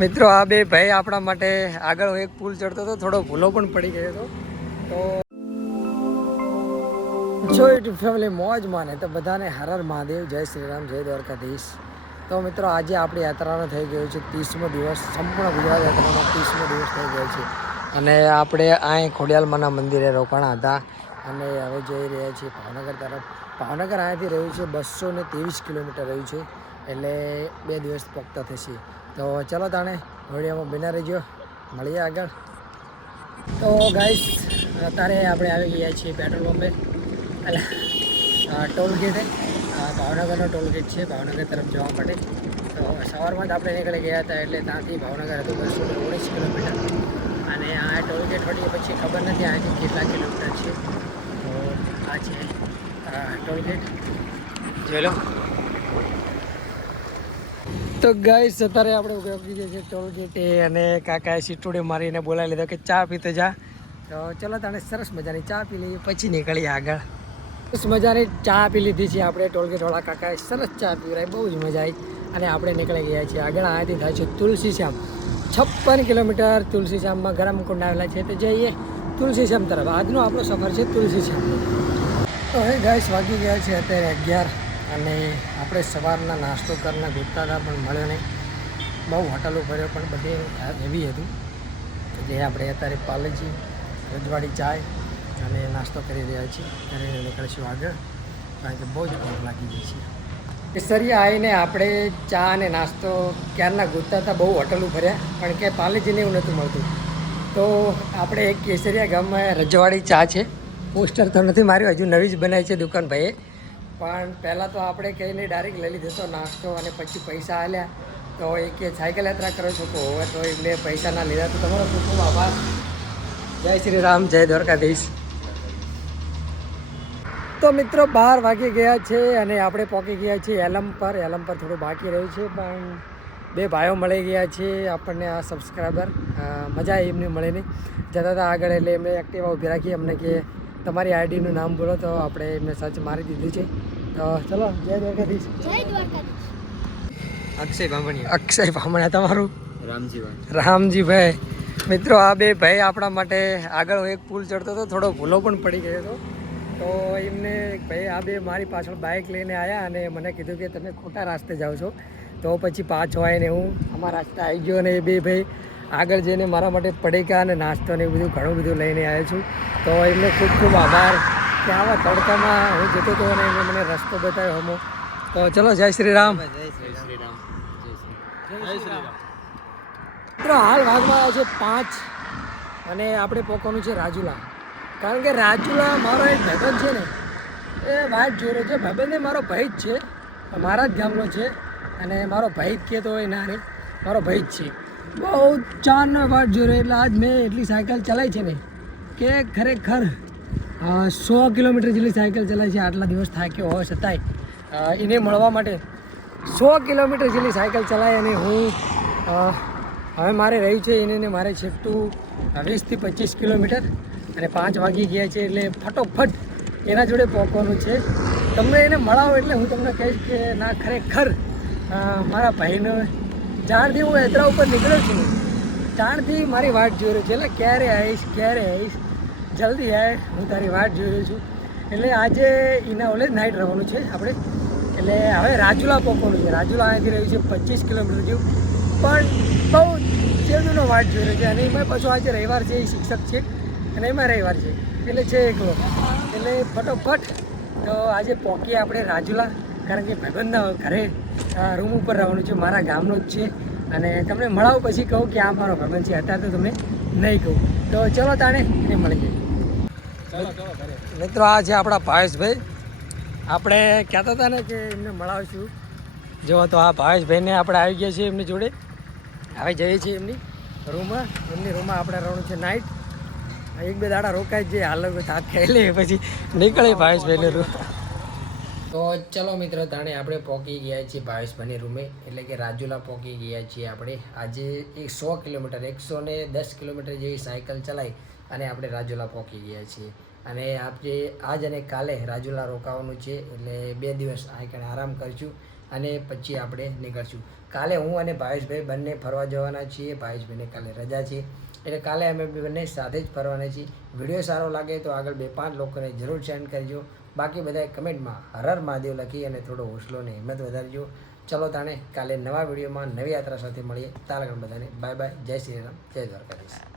મિત્રો આ બે ભાઈ આપણા માટે આગળ એક પુલ ચડતો હતો, થોડો ભૂલો પણ પડી ગયો હતો. તો જો યુટ્યુબ ફેમિલી મોજ માને તો બધાને હર હર મહાદેવ, જય શ્રી રામ, જય દ્વારકાધીશ. તો મિત્રો આજે આપણી યાત્રાનો થઈ ગયો છે 30મો દિવસ. સંપૂર્ણ ગુજરાત યાત્રાનો 30મો દિવસ થઈ ગયો છે અને આપણે અહીં ખોડિયાલમાના મંદિરે રોકાણા હતા અને હવે જઈ રહ્યા છીએ ભાવનગર તરફ. ભાવનગર અહીંયાથી રહ્યું છે 223 કિલોમીટર રહ્યું છે, એટલે 2 દિવસ પોખતા થશે. તો ચલો તાણે વિડીયોમાં બિના રહેજો, મળીએ આગળ. તો ગાઈસ અત્યારે આપણે આવી ગયા છીએ પેટ્રોલ પંપે, એટલે ટોલ ગેટે. ભાવનગરનો ટોલ ગેટ છે ભાવનગર તરફ જવા માટે. તો સવારમાં જ આપણે નીકળી ગયા હતા, એટલે ત્યાંથી ભાવનગર હતું 219 કિલોમીટર અને આ ટોલ ગેટ વળી પછી ખબર નથી અહીંથી કેટલા કિલોમીટર છે. તો આ છે ટોલ ગેટ, જોઈ લો. તો ગાઈસ અત્યારે આપણે ઉપયોગી જે છે ટોલ ગેટે અને કાકાએ સીટોડે મારીને બોલાવી લીધો કે ચા પીતે જા. તો ચલો તાણે સરસ મજાની ચા પી લઈએ પછી નીકળીએ આગળ. સરસ મજાની ચા પી લીધી છે આપણે. ટોલગેટવાળા કાકાએ સરસ ચા પીવડાવી, બહુ જ મજા આવી અને આપણે નીકળી ગયા છીએ આગળ. અહીંયાથી થાય છે તુલસીશ્યામ, 56 કિલોમીટર. તુલસીશ્યામમાં ગરમ કુંડ આવેલા છે, તો જઈએ તુલસીશ્યામ તરફ. આજનો આપણો સફર છે તુલસીશ્યામનો. તો હવે ગાઈસ વાગી ગયા છે અત્યારે 11 અને આપણે સવારના નાસ્તો કરના ગોતતા હતા પણ મળ્યો નહીં. બહુ હોટલો ભર્યો પણ બધી એવી હતું. જે આપણે અત્યારે પાલેજી રજવાડી ચાય અને નાસ્તો કરી રહ્યા છીએ. કરીને નીકળીશું આગળ, કારણ કે બહુ જ ભૂખ લાગી ગઈ છે. કેસરિયા આવીને આપણે ચા અને નાસ્તો ક્યારના ગોતતા હતા, બહુ હોટલો ભર્યા પણ કે પાલેજીને એવું નહોતું મળતું. તો આપણે એક કેસરિયા ગામમાં રજવાડી ચા છે, પોસ્ટર તો નથી માર્યું, હજુ નવી જ બનાવી છે દુકાન ભાઈએ. પણ પહેલાં તો આપણે કહીને ડાયરેક્ટ લઈ લીધો હતો નાસ્તો અને પછી પૈસા આલ્યા. તો એ કે સાયકલ યાત્રા કરો છો તો હવે તો એમને પૈસા ના લીધા. તો તમારો ખૂબ ખૂબ આભાર. જય શ્રી રામ, જય દ્વારકાધીશ. તો મિત્રો 12 વાગી ગયા છે અને આપણે પહોંચી ગયા છીએ એલમ પર. એલમ પર થોડું બાકી રહ્યું છે પણ બે ભાઈઓ મળી ગયા છે આપણને, આ સબસ્ક્રાઈબર. મજા આવી એમને મળીને. જતા હતા આગળ એટલે એમને એક્ટિવા ઊભી રાખી, અમને કે તમારી આઈડીનું નામ બોલો, તો આપણે એમને સર્ચ મારી દીધું છે. તો ચલો, જય દ્વારકાધીશ. જય દ્વારકાધીશ. અક્ષય ભામણિયા. અક્ષય ભામણિયા. તમારું? રામજીભાઈ. મિત્રો આ બે ભાઈ આપણા માટે આગળ એક પુલ ચડતો હતો, થોડો ભૂલો પણ પડી ગયો હતો. તો એમને ભાઈ આ બે મારી પાછળ બાઇક લઈને આવ્યા અને મને કીધું કે તમે ખોટા રાસ્તે જાઓ છો. તો પછી પાછો આવીને હું અમારા રાસ્તે આવી ગયો અને એ બે ભાઈ આગળ જઈને મારા માટે પડીકા અને નાસ્તો ને એવું બધું ઘણું બધું લઈને આવ્યો છું. તો એમને ખૂબ ખૂબ આભાર કે આવા તડકામાં હું જતો હતો અને એમને મને રસ્તો બતાવ્યો હમો. તો ચલો, જય શ્રી રામ. મિત્રો હાલ વાગમાં આવ્યા છે 5 અને આપણે પહોંચવાનું છે રાજુલા. કારણ કે રાજુલા મારો એક ભાઈબંધ છે ને, એ વાત જોઈ રહ્યો છે. ભાઈબંધે મારો ભાઈ જ છે, મારા જ ગામનો છે અને મારો ભાઈ જ કહેતો હોય ના નહીં, મારો ભાઈ જ છે. બહુ ચારનો વાત જોઈ રહ્યો. એટલે આજ મેં એટલી સાયકલ ચલાવી છે ને કે ખરેખર 100 કિલોમીટર જેટલી સાયકલ ચલાવી છે. આટલા દિવસ થાક્યો હોય છતાંય એને મળવા માટે 100 કિલોમીટર જેટલી સાયકલ ચલાવી અને હું હવે મારે રહ્યું છે એને મારે છેકટું 20 થી 25 કિલોમીટર અને 5 વાગી ગયા છે. એટલે ફટોફટ એના જોડે પહોંચવાનું છે. તમને એને મળાવો એટલે હું તમને કહીશ કે ના ખરેખર મારા ભાઈનો જાણથી હું યાત્રા ઉપર નીકળ્યો છું, જાણથી મારી વાટ જોઈ રહ્યો છું. એટલે ક્યારે આવીશ, ક્યારે આવીશ, જલ્દી આવે, હું તારી વાટ જોઈ રહ્યો છું. એટલે આજે એના ઓલે નાઇટ રહેવાનું છે આપણે. એટલે હવે રાજુલા પહોંચવાનું છે. રાજુલા અહીંયાથી રહ્યું છે 25 કિલોમીટર જેવું, પણ બહુ ચેવડુનો વાટ જોઈ રહ્યો છે. અને એમાં પાછું આજે રવિવાર છે, એ શિક્ષક છે અને એમાં રવિવાર છે એટલે છે એકલો. એટલે ફટોફટ તો આજે પહોંચીએ આપણે રાજુલા, કારણ કે ભાઈબંધના ઘરે રૂમ ઉપર રહેવાનું છે, મારા ગામનો જ છે. અને તમને મળાવું પછી કહું કે આ મારો ભાઈબંધ છે, અત્યારે તો તમને નહીં કહું. તો ચલો તાણે એને મળી જઈએ. મિત્રો આ છે આપણા ભાવેશભાઈ. આપણે કહેતા હતા ને કે એમને મળાવીશું. જો તો આ ભાવેશભાઈને આપણે આવી ગયા છીએ એમની જોડે. હવે જઈએ છીએ એમની રૂમમાં. એમની રૂમમાં આપણે રહેવાનું છે નાઇટ. 1-2 દાડા રોકાય છે, હાલ હાથ ખાઈ લે પછી નીકળે ભાવેશભાઈને રૂમ. તો ચલો મિત્રો, તાણે આપણે પહોંચી ગયા છીએ ભાવેશભાઈની રૂમે. એટલે કે રાજુલા પહોંચી ગયા છીએ આપણે. આજે 100 કિલોમીટર 110 કિલોમીટર જેવી સાયકલ ચલાવી અને આપણે રાજુલા પહોંચી ગયા છીએ. અને આપણે આજ અને કાલે રાજુલા રોકાવાનું છે. એટલે 2 દિવસ આ આરામ કરીશું અને પછી આપણે નીકળશું. કાલે હું અને ભાવેશભાઈ બંને ફરવા જવાના છીએ. ભાવેશભાઈને કાલે રજા છે એટલે કાલે અમે બંને સાથે જ ફરવાના છીએ. વિડીયો સારો લાગે તો આગળ 2-5 લોકોને જરૂર સેન્ડ કરજો. બાકી બધાએ કમેન્ટમાં હર હર મહાદેવ લખી અને થોડો હોસલો અને હિંમત વધારજો. ચલો તાણે કાલે નવા વિડીયોમાં નવી યાત્રા સાથે મળીએ. તારગણ બધાને બાય બાય. જય શ્રી રામ, જય દ્વારકાધીશ.